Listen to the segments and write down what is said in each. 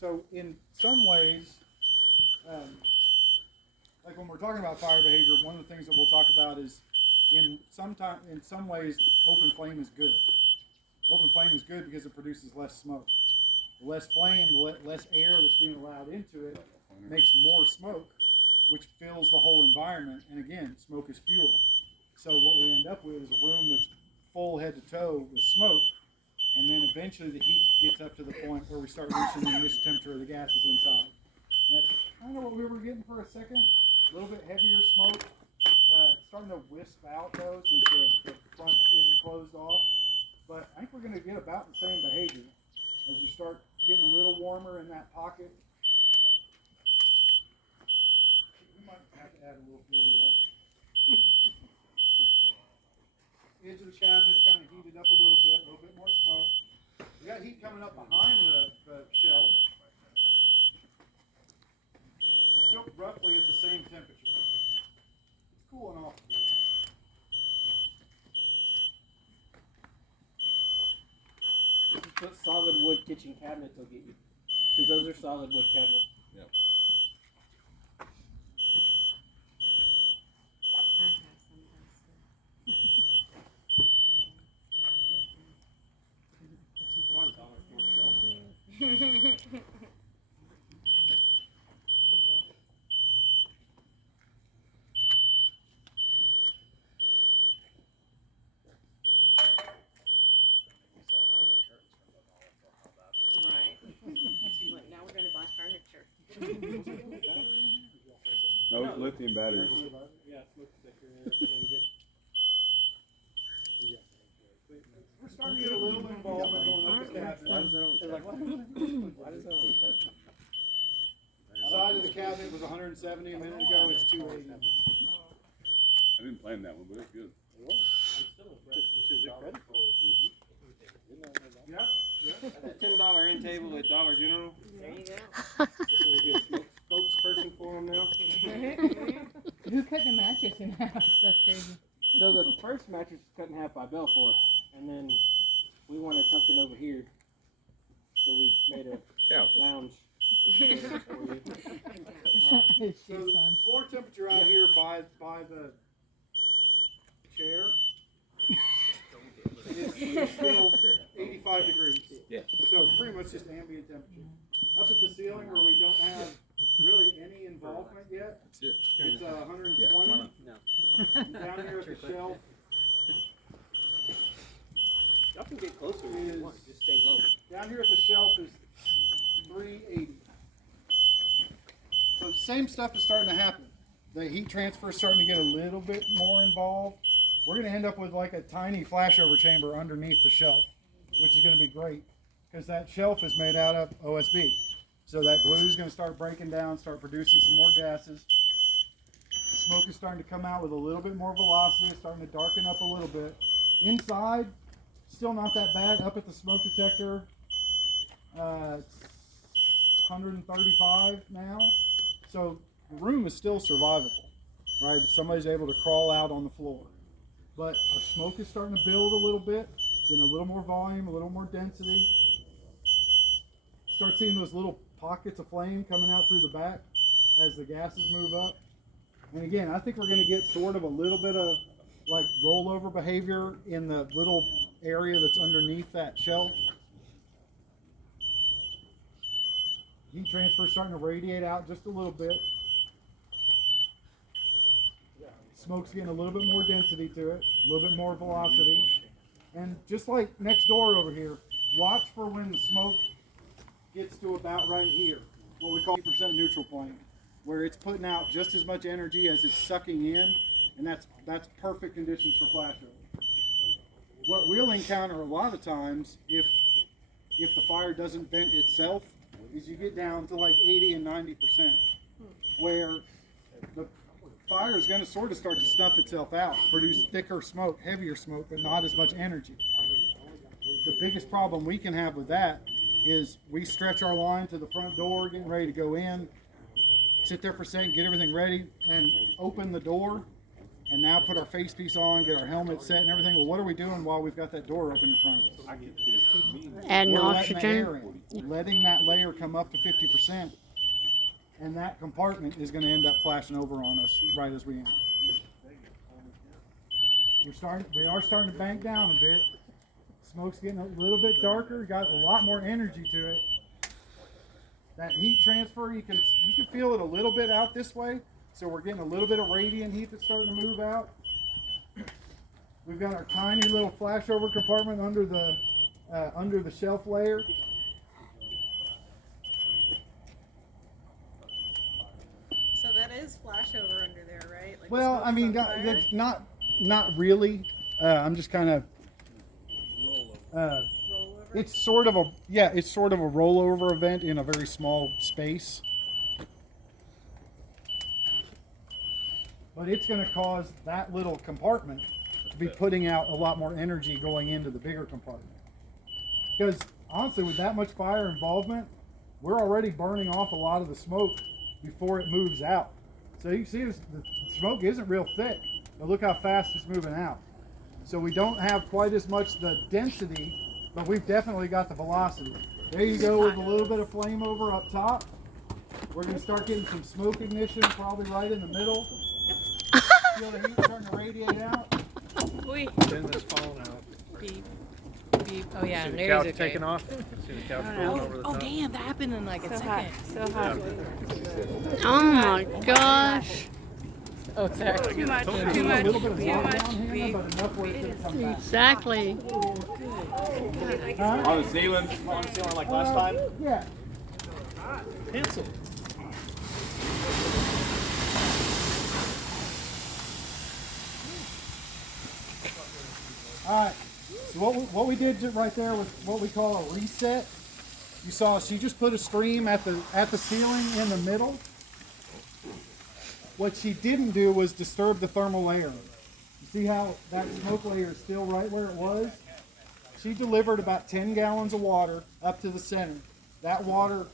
So in some ways, like when we're talking about fire behavior, one of the things that we'll talk about is in some ways, open flame is good. Open flame is good because it produces less smoke. The less flame, the less air that's being allowed into it makes more smoke, which fills the whole environment. And again, smoke is fuel. So what we end up with is a room that's full head to toe with smoke, and then eventually the heat gets up to the point where we start reaching the initial temperature of the gases inside. And that's kind of what we were getting for a second. A little bit heavier smoke. It's starting to wisp out though, since the front isn't closed off. But I think we're going to get about the same behavior as you start getting a little warmer in that pocket. We might have to add a little fuel to that. Edge of the cabinet's kind of heated up a little bit more smoke. We got heat coming up behind the shelf. Still roughly at the same temperature. It's cooling off a bit. What solid wood kitchen cabinets will get you? Because those are solid wood cabinets. Yep. No, it's lithium batteries. Yeah, smoke detector and everything good. We're starting to get a little bit involvement going up the cabinet. Why does that always happen? Side of the cabinet was 170 a minute ago. It's 280. I didn't plan that one, but it's good. That $10 end table at Dollar General. There you go. We'll be a spokesperson for them now. Who cut the mattress in half? That's crazy. So the first mattress was cut in half by Belfour, and then we wanted something over here, so we made a Couch. lounge. So the floor temperature out here by the chair is still 85 degrees. Yeah. So pretty much just ambient temperature. Up at the ceiling where we don't have really any involvement yet, That's it. it's 120. Yeah, come on up. Down here at the shelf Y'all can get closer if you want, just stay low. Down here at the shelf is 380. So same stuff is starting to happen. The heat transfer is starting to get a little bit more involved. We're going to end up with like a tiny flashover chamber underneath the shelf, which is going to be great because that shelf is made out of OSB. So that glue is going to start breaking down, start producing some more gases. Smoke is starting to come out with a little bit more velocity. It's starting to darken up a little bit. Inside, still not that bad. Up at the smoke detector, it's 135 now. So the room is still survivable, right? If somebody's able to crawl out on the floor. But our smoke is starting to build a little bit, getting a little more volume, a little more density. Start seeing those little pockets of flame coming out through the back as the gases move up. And again, I think we're going to get sort of a little bit of like rollover behavior in the little area that's underneath that shelf. Heat transfer is starting to radiate out just a little bit. Smoke's getting a little bit more density to it, a little bit more velocity. And just like next door over here, watch for when the smoke gets to about right here, what we call 80% neutral plane, where it's putting out just as much energy as it's sucking in, and that's perfect conditions for flashover. What we'll encounter a lot of times, if the fire doesn't vent itself, is you get down to like 80 and 90%, where the fire is going to sort of start to snuff itself out, produce thicker smoke, heavier smoke, but not as much energy. The biggest problem we can have with that is we stretch our line to the front door, getting ready to go in, sit there for a second, get everything ready, and open the door, and now put our face piece on, get our helmet set and everything. Well, what are we doing while we've got that door open in front of us? Adding We're letting the oxygen. air in, letting that layer come up to 50%, and that compartment is going to end up flashing over on us right as we enter. We are starting to bank down a bit. Smoke's getting a little bit darker, got a lot more energy to it. That heat transfer, you can feel it a little bit out this way. So we're getting a little bit of radiant heat that's starting to move out. We've got our tiny little flashover compartment under the shelf layer. So that is flashover under there, right? Like Well, I mean, that's not really. I'm just kind of. rollover. It's sort of a rollover event in a very small space. But it's going to cause that little compartment to be putting out a lot more energy going into the bigger compartment. Because honestly, with that much fire involvement, we're already burning off a lot of the smoke before it moves out. So you can see the smoke isn't real thick, but look how fast it's moving out. So we don't have quite as much the density, but we've definitely got the velocity. There you go with a little bit of flame over up top. We're going to start getting some smoke ignition probably right in the middle. Feel the heat starting to radiate out. Then this falling out. Beep. Beep. Oh yeah, See the Larry's couch okay. taking off? See the couch rolling over the Oh top? damn, that happened in like a second. So hot. Oh my gosh. Oh, sorry. Too much, A little bit of down here, but enough where it's going to come back. Exactly. Huh? On the ceiling like last time? Yeah. Pencil. All right. So what we did right there was what we call a reset. You saw she just put a stream at the ceiling in the middle. What she didn't do was disturb the thermal layer. You see how that smoke layer is still right where it was? She delivered about 10 gallons of water up to the center. That water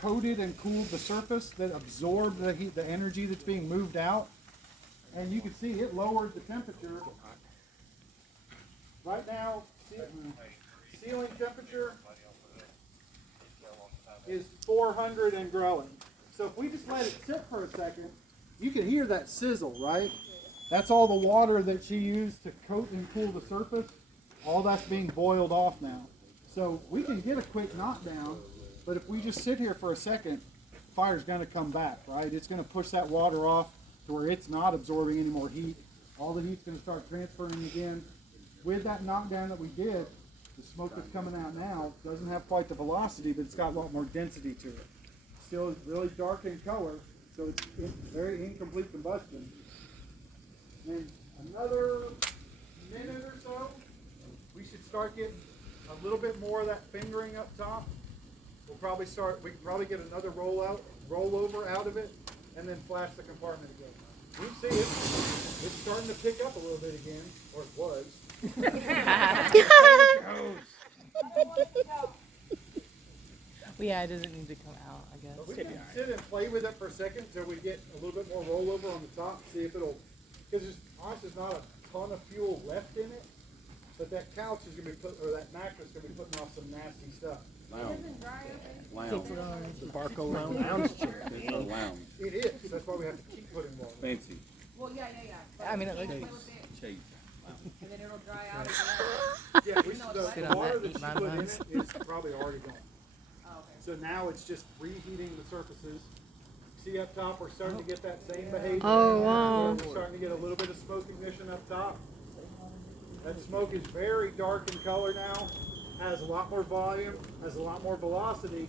coated and cooled the surface that absorbed the heat, the energy that's being moved out. And you can see it lowered the temperature. Right now, ceiling temperature is 400 and growing. So if we just let it sit for a second, you can hear that sizzle, right? That's all the water that she used to coat and cool the surface. All that's being boiled off now. So we can get a quick knockdown, but if we just sit here for a second, fire's going to come back, right? It's going to push that water off to where it's not absorbing any more heat. All the heat's going to start transferring again. With that knockdown that we did, the smoke that's coming out now doesn't have quite the velocity, but it's got a lot more density to it. Still really dark in color, so it's very incomplete combustion. In another minute or so, we should start getting a little bit more of that fingering up top. We can probably get another rollover out of it, and then flash the compartment again. You see it's starting to pick up a little bit again, or it was. Well, yeah, it doesn't need to come out, I guess. But we can sit and play with it for a second until we get a little bit more rollover on the top, see if it'll, because there's not a ton of fuel left in it, but that couch is going to be that mattress is going to be putting off some nasty stuff. Lounge. The Barco lounge chair. It's a lounge. It is. That's why we have to keep putting water. Fancy. Well, yeah. I mean, it looks Chase. And then it'll dry out again. Yeah, Sit the on water that, that eat she my put in buns. it is probably already gone. Oh, okay. So now it's just reheating the surfaces. See up top, we're starting to get that same behavior. Oh, wow. We're starting to get a little bit of smoke ignition up top. That smoke is very dark in color now, has a lot more volume, has a lot more velocity.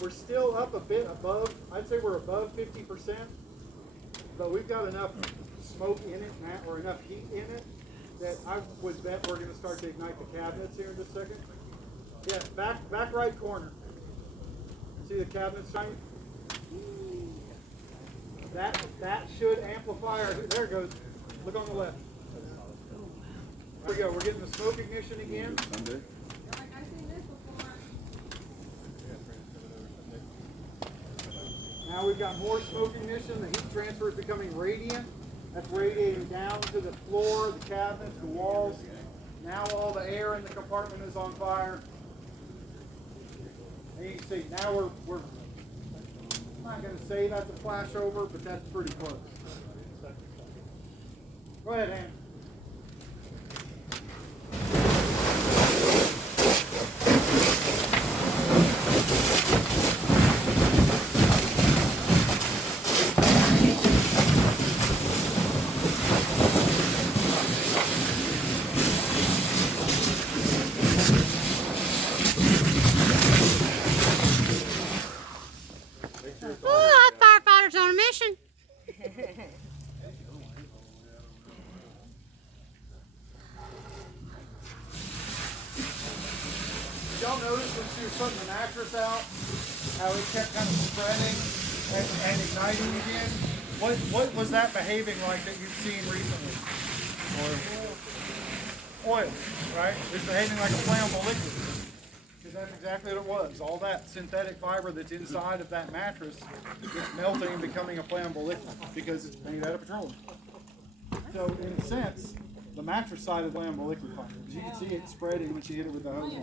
We're still up a bit above, I'd say we're above 50%, but we've got enough smoke in it now, or enough heat in it, that I would bet we're going to start to ignite the cabinets here in just a second. Yeah, back right corner. See the cabinets shining? That should amplify our, there it goes. Look on the left. There we go, we're getting the smoke ignition again. Sunday. Like I've seen this before. Now we've got more smoke ignition, the heat transfer is becoming radiant. That's radiating down to the floor, the cabinets, the walls. Now all the air in the compartment is on fire. And you can see now we're I'm not going to say that's a flashover, but that's pretty close. Go ahead, Ann. Oh, that firefighter's on a mission. Y'all notice when she was putting the mattress out, how it kept kind of spreading and igniting again? What was that behaving like that you've seen recently? Oil, right? It's behaving like a flammable liquid. Because that's exactly what it was. All that synthetic fiber that's inside of that mattress is melting and becoming a flammable liquid because it's made out of petroleum. So in a sense, the mattress side of flammable liquid fiber. As you can see it spreading when she hit it with the hose.